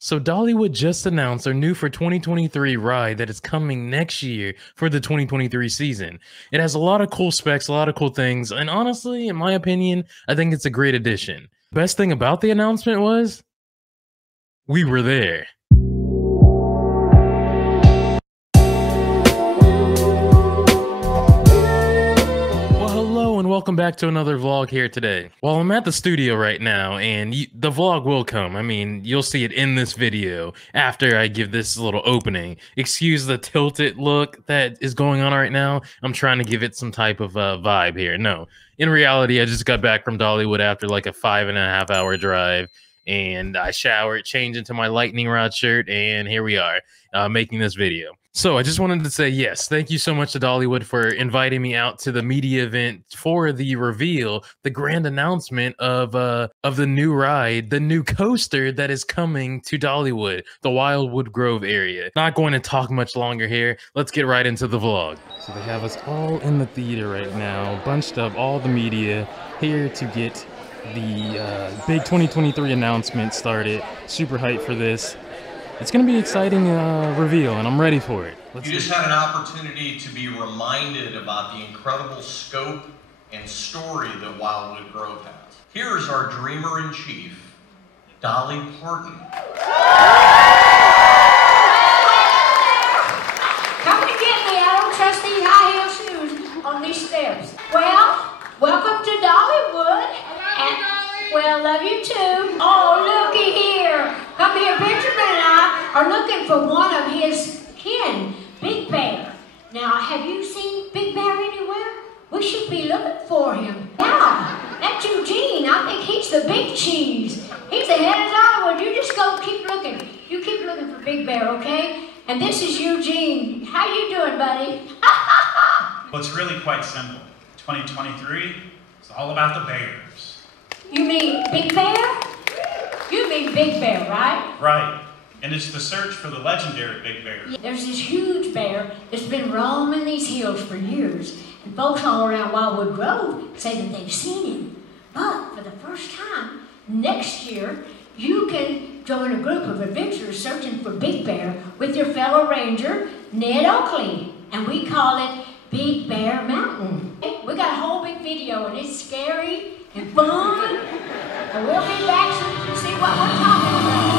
So Dollywood just announced their new for 2023 ride that is coming next year for the 2023 season. It has a lot of cool specs, a lot of cool things, and honestly, in my opinion, I think it's a great addition. Best thing about the announcement was we were there. And welcome back to another vlog here today. Well, I'm at the studio right now, and the vlog will come. I mean, you'll see it in this video after I give this little opening. Excuse the tilted look that is going on right now. I'm trying to give it some type of vibe here. No, in reality, I just got back from Dollywood after like a 5.5-hour drive, and I showered, changed into my lightning rod shirt, and here we are making this video. So I just wanted to say yes, thank you so much to Dollywood for inviting me out to the media event for the reveal, the grand announcement of the new ride, the new coaster that is coming to Dollywood, the Wildwood Grove area. Not going to talk much longer here. Let's get right into the vlog. So they have us all in the theater right now, bunched up, all the media here to get the big 2023 announcement started. Super hyped for this. It's going to be an exciting reveal, and I'm ready for it. You just had an opportunity to be reminded about the incredible scope and story that Wildwood Grove has. Here's our dreamer-in-chief, Dolly Parton. Come to get me. I don't trust these high-heel shoes on these steps. Well, welcome to Dollywood. Well, love you too. Oh, looky here. Come here, Benjamin and I are looking for one of his kin, Big Bear. Now, have you seen Big Bear anywhere? We should be looking for him. Yeah, that's Eugene. I think he's the big cheese. He's the head of Dollywood. You just go keep looking. You keep looking for Big Bear, okay? And this is Eugene. How you doing, buddy? Well, it's really quite simple. 2023 is all about the bears. You mean Big Bear? You mean Big Bear, right? Right. And it's the search for the legendary Big Bear. There's this huge bear that's been roaming these hills for years, and folks all around Wildwood Grove say that they've seen him. But for the first time, next year, you can join a group of adventurers searching for Big Bear with your fellow ranger, Ned Oakley, and we call it Big Bear Mountain. We got a whole big video, and it's scary and fun, and we'll be back soon to see what we're talking about.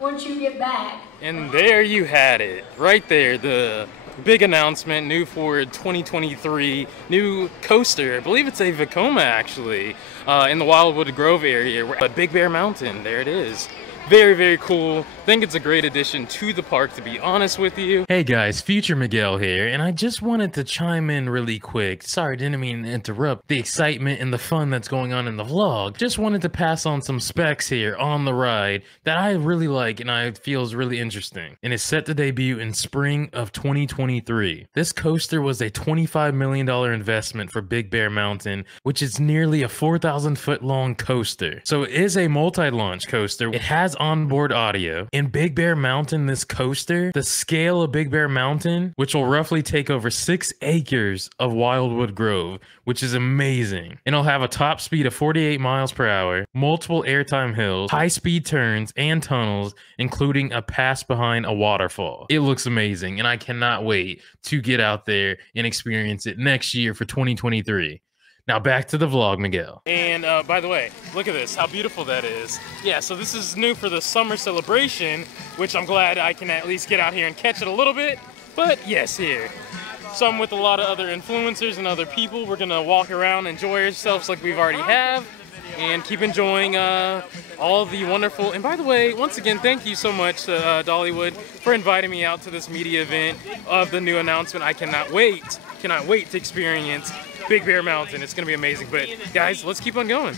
Once you get back. And there you had it, right there, the big announcement, new for 2023, new coaster. I believe it's a Vekoma actually, in the Wildwood Grove area, but Big Bear Mountain, there it is. Very, very cool. Think it's a great addition to the park, to be honest with you. Hey guys, future Miguel here, and I just wanted to chime in really quick. Sorry, didn't mean to interrupt the excitement and the fun that's going on in the vlog. Just wanted to pass on some specs here on the ride that I really like and I feel is really interesting. And it's set to debut in spring of 2023. This coaster was a $25 million investment for Big Bear Mountain, which is nearly a 4,000 foot long coaster. So it is a multi-launch coaster. It has onboard audio. In Big Bear Mountain, this coaster, the scale of Big Bear Mountain, which will roughly take over 6 acres of Wildwood Grove, which is amazing. And it'll have a top speed of 48 miles per hour, multiple airtime hills, high-speed turns, and tunnels, including a pass behind a waterfall. It looks amazing, and I cannot wait to get out there and experience it next year for 2023. Now back to the vlog, Miguel. And by the way, look at this, how beautiful that is. Yeah, so this is new for the summer celebration, which I'm glad I can at least get out here and catch it a little bit. But yes, here. So I'm with a lot of other influencers and other people. We're gonna walk around, enjoy ourselves like we've already have, and keep enjoying all the wonderful, and by the way, once again, thank you so much to Dollywood for inviting me out to this media event of the new announcement. I cannot wait to experience Big Bear Mountain. It's gonna be amazing. But guys, let's keep on going.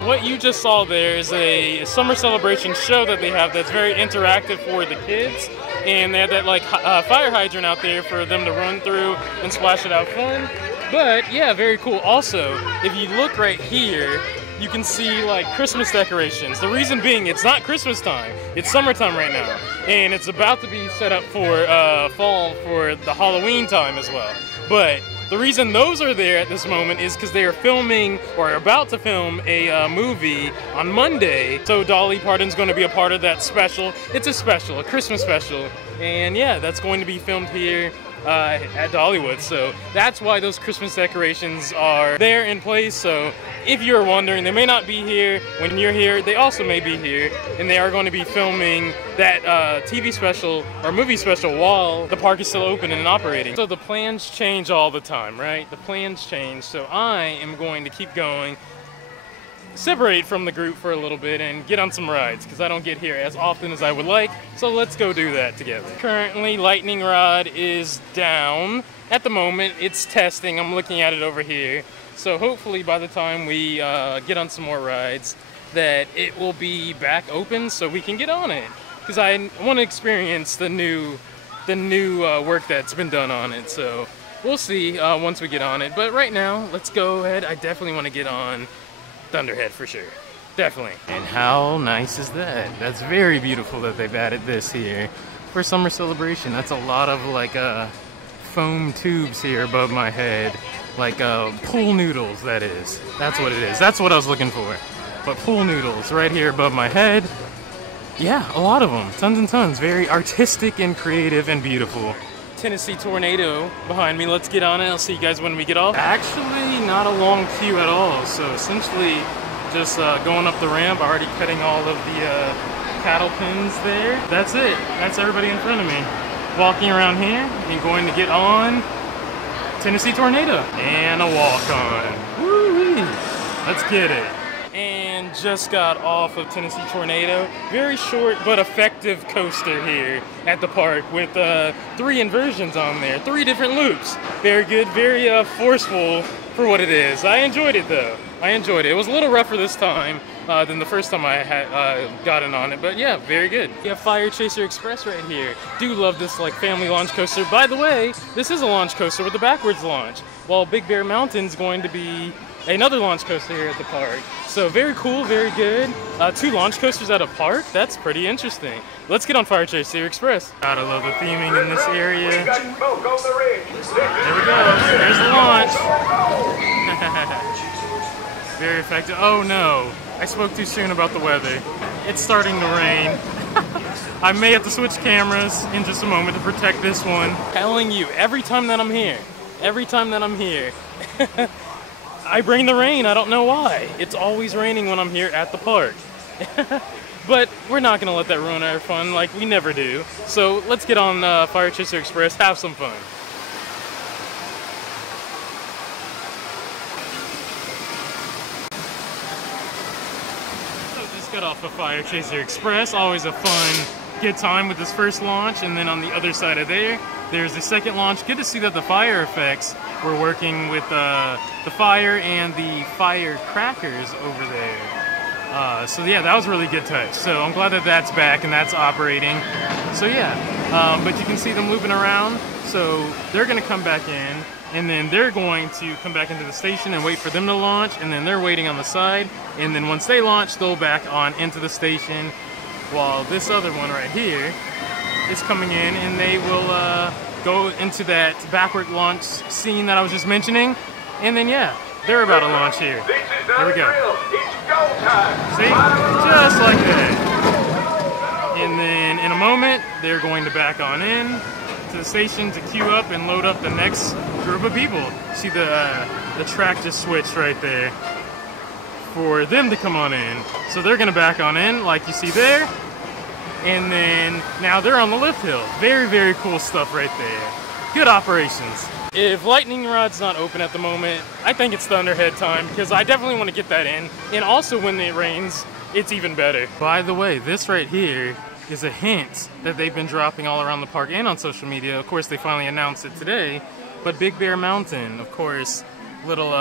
What you just saw there is a summer celebration show that they have that's very interactive for the kids. And they have that like fire hydrant out there for them to run through and splash it out fun. But yeah, very cool. Also, if you look right here, you can see like Christmas decorations. The reason being, it's not Christmas time, it's summertime right now. And it's about to be set up for fall for the Halloween time as well. But the reason those are there at this moment is because they are filming, or are about to film, a movie on Monday. So Dolly Parton's going to be a part of that special. It's a special, a Christmas special. And yeah, that's going to be filmed here at Dollywood. So that's why those Christmas decorations are there in place. So if you're wondering, they may not be here when you're here. They also may be here, and they are going to be filming that TV special or movie special while the park is still open and operating. So the plans change all the time, right? The plans change. So I am going to keep going, separate from the group for a little bit, and get on some rides because I don't get here as often as I would like. So let's go do that together. Currently, lightning rod is down. At the moment, it's testing. I'm looking at it over here. So hopefully by the time we get on some more rides, that it will be back open so we can get on it. Because I want to experience the new work that's been done on it. So we'll see once we get on it. But right now, let's go ahead. I definitely want to get on Thunderhead for sure. Definitely. And how nice is that? That's very beautiful that they've added this here for summer celebration. That's a lot of like foam tubes here above my head. Like pool noodles, that is. That's what it is. That's what I was looking for. But pool noodles right here above my head. Yeah, a lot of them. Tons and tons. Very artistic and creative and beautiful. Tennessee Tornado behind me. Let's get on it. I'll see you guys when we get off. Actually, not a long queue at all. So essentially, just going up the ramp, already cutting all of the cattle pins there. That's it. That's everybody in front of me. Walking around here and going to get on Tennessee Tornado. And a walk-on. Woo-wee. Let's get it. And just got off of Tennessee Tornado. Very short but effective coaster here at the park with 3 inversions on there. 3 different loops. Very good, very forceful for what it is. I enjoyed it though. I enjoyed it. It was a little rougher this time than the first time I had gotten on it, but yeah, very good. We have Fire Chaser Express right here. Do love this like family launch coaster. By the way, this is a launch coaster with a backwards launch, while Big Bear Mountain's going to be another launch coaster here at the park. So very cool, very good. 2 launch coasters at a park? That's pretty interesting. Let's get on Fire Chaser Express. Gotta love the theming in this area. There we go. There's the launch. Very effective. Oh no, I spoke too soon about the weather. It's starting to rain. I may have to switch cameras in just a moment to protect this one. Telling you, every time that I'm here, I bring the rain. I don't know why. It's always raining when I'm here at the park. But we're not gonna let that ruin our fun like we never do. So let's get on Fire Chaser Express, have some fun. So just got off of Fire Chaser Express, always a fun, good time with this first launch, and then on the other side of there's the second launch. Good to see that the fire effects were working with the fire and the firecrackers over there. So yeah, that was a really good touch. So I'm glad that that's back and that's operating. So yeah, but you can see them moving around. So they're gonna come back in, and then they're going to come back into the station and wait for them to launch, and then they're waiting on the side, and then once they launch, they'll back on into the station, while this other one right here is coming in, and they will go into that backward launch scene that I was just mentioning, and then yeah, they're about to launch here. There we go. See? Just like that. And then in a moment, they're going to back on in to the station to queue up and load up the next group of people. See the track just switched right there for them to come on in. So they're gonna back on in like you see there. And then now they're on the lift hill. Very, very cool stuff right there. Good operations. If Lightning Rod's not open at the moment, I think it's Thunderhead time, because I definitely want to get that in. And also when it rains, it's even better. By the way, this right here is a hint that they've been dropping all around the park and on social media. Of course, they finally announced it today. But Big Bear Mountain, of course, little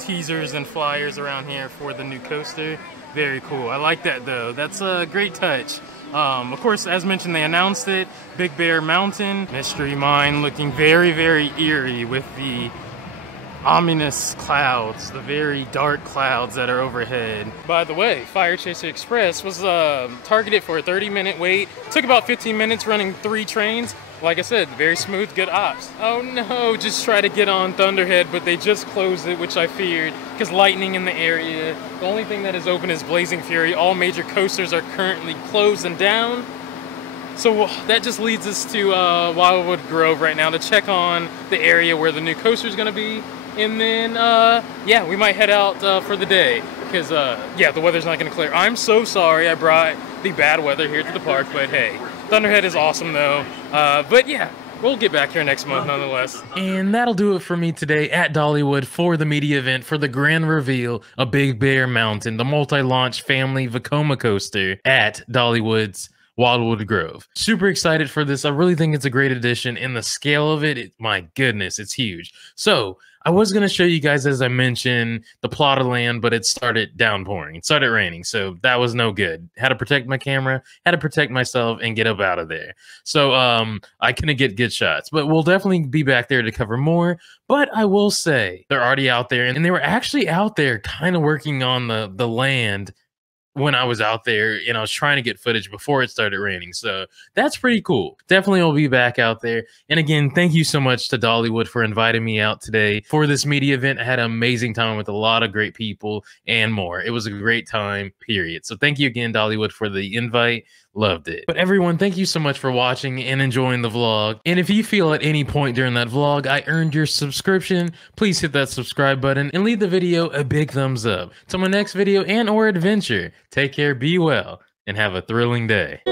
teasers and flyers around here for the new coaster. Very cool. I like that though. That's a great touch. Of course, as mentioned, they announced it. Big Bear Mountain, Mystery Mine, looking very, very eerie with the ominous clouds, the very dark clouds that are overhead. By the way, Fire Chaser Express was targeted for a 30-minute wait. Took about 15 minutes running 3 trains. Like I said, very smooth, good ops. Oh no, just try to get on Thunderhead, but they just closed it, which I feared, because lightning in the area. The only thing that is open is Blazing Fury. All major coasters are currently closed and down. So that just leads us to Wildwood Grove right now to check on the area where the new coaster is going to be. And then, yeah, we might head out for the day, because, yeah, the weather's not going to clear. I'm so sorry I brought the bad weather here to the park, but hey, Thunderhead is awesome though. But yeah, we'll get back here next month nonetheless. And that'll do it for me today at Dollywood for the media event for the grand reveal of Big Bear Mountain, the multi-launch family Vekoma coaster at Dollywood's Wildwood Grove. Super excited for this. I really think it's a great addition, and the scale of it, my goodness, it's huge. So I was going to show you guys, as I mentioned, the plot of land, but it started downpouring. It started raining, so that was no good. Had to protect my camera, had to protect myself, and get up out of there. So I couldn't get good shots, but we'll definitely be back there to cover more. But I will say, they're already out there, and they were actually out there kind of working on the land when I was out there, and I was trying to get footage before it started raining. So that's pretty cool. Definitely will be back out there. And again, thank you so much to Dollywood for inviting me out today for this media event. I had an amazing time with a lot of great people and more. It was a great time, period. So thank you again, Dollywood, for the invite. Loved it. But everyone, thank you so much for watching and enjoying the vlog. And if you feel at any point during that vlog I earned your subscription, please hit that subscribe button and leave the video a big thumbs up. Till my next video and or adventure, take care, be well, and have a thrilling day.